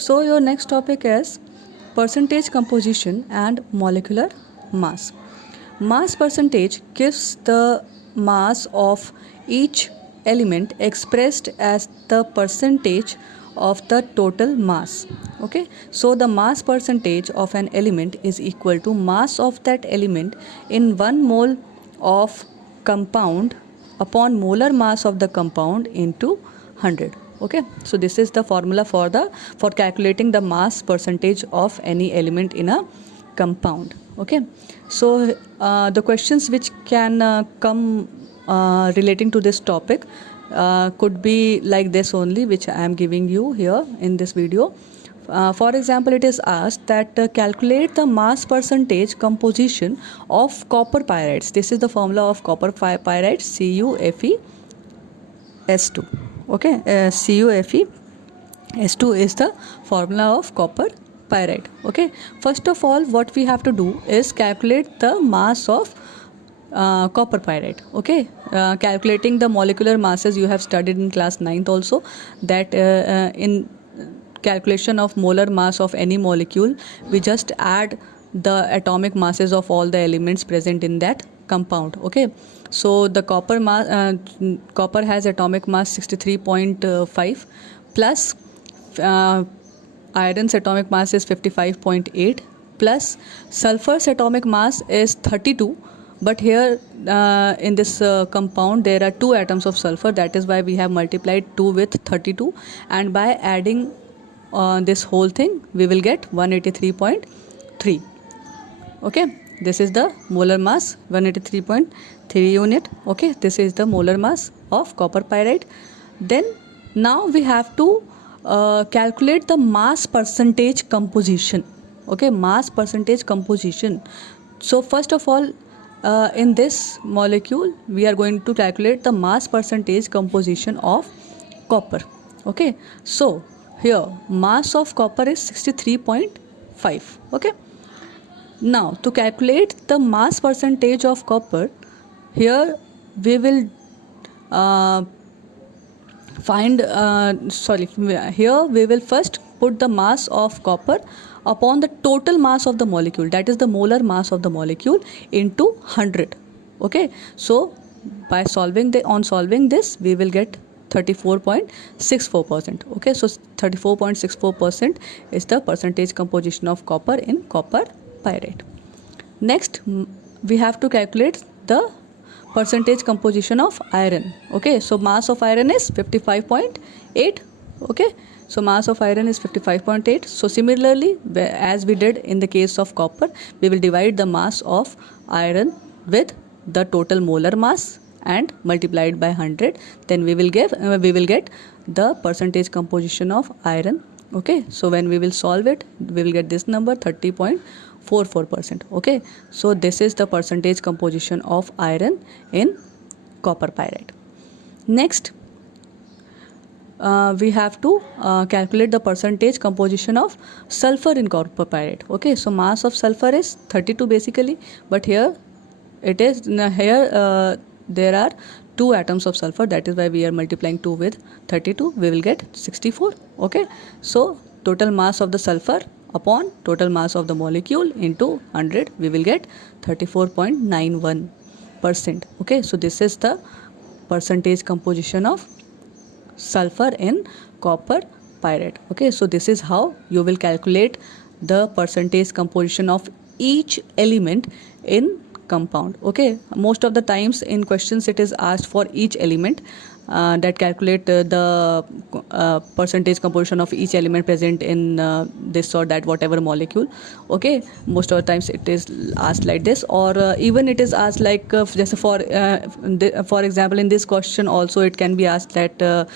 So your next topic is percentage composition and molecular mass. Mass percentage gives the mass of each element expressed as the percentage of the total mass. Okay, so the mass percentage of an element is equal to mass of that element in 1 mole of compound upon molar mass of the compound into 100. Okay, so this is the formula for calculating the mass percentage of any element in a compound. Okay, so the questions which can come relating to this topic could be like this only, which I am giving you here in this video. For example, it is asked that calculate the mass percentage composition of copper pyrites. This is the formula of copper pyrites, CuFeS2. Okay, CuFeS2 is the formula of copper pyrite. Okay, first of all, what we have to do is calculate the mass of copper pyrite. Okay, calculating the molecular masses you have studied in class 9th also, that in calculation of molar mass of any molecule, we just add the atomic masses of all the elements present in that compound. Okay, so the copper has atomic mass 63.5 plus iron's atomic mass is 55.8 plus sulfur's atomic mass is 32. But here in this compound there are 2 atoms of sulfur, that is why we have multiplied 2 with 32, and by adding this whole thing we will get 183.3. okay, this is the molar mass, 183.3 unit. Okay, this is the molar mass of copper pyrite. Then now we have to calculate the mass percentage composition. Okay, mass percentage composition. So first of all, in this molecule we are going to calculate the mass percentage composition of copper. Okay, so here mass of copper is 63.5. okay, now to calculate the mass percentage of copper, here we will here we will first put the mass of copper upon the total mass of the molecule, that is the molar mass of the molecule, into 100. Okay, so by solving this we will get 34.64%. okay, so 34.64% is the percentage composition of copper in copper pyrite. Next we have to calculate the percentage composition of iron. Okay, so mass of iron is 55.8. okay, so mass of iron is 55.8. so similarly, as we did in the case of copper, we will divide the mass of iron with the total molar mass and multiplied by 100, then we will get the percentage composition of iron. Okay, so when we will solve it, we will get this number, 30.44%. okay, so this is the percentage composition of iron in copper pyrite. Next we have to calculate the percentage composition of sulfur in copper pyrite. Okay, so mass of sulfur is 32 basically, but here it is there are 2 atoms of sulfur, that is why we are multiplying 2 with 32, we will get 64. okay, so total mass of the sulfur upon total mass of the molecule into 100, we will get 34.91%. okay, so this is the percentage composition of sulfur in copper pyrite. Okay, so this is how you will calculate the percentage composition of each element in compound. Okay, most of the times in questions it is asked for each element, that calculate the percentage composition of each element present in this or that whatever molecule. Okay, most of the times it is asked like this, or even it is asked like just for example in this question also it can be asked that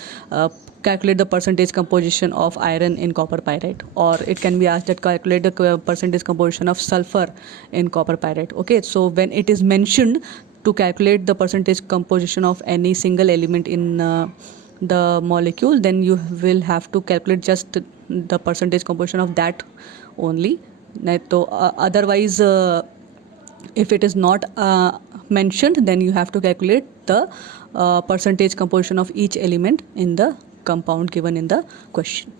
calculate the percentage composition of iron in copper pyrite, or it can be asked that calculate the percentage composition of sulfur in copper pyrite. Okay, so when it is mentioned to calculate the percentage composition of any single element in the molecule, then you will have to calculate just the percentage composition of that only. Otherwise if it is not mentioned, then you have to calculate the percentage composition of each element in the compound given in the question.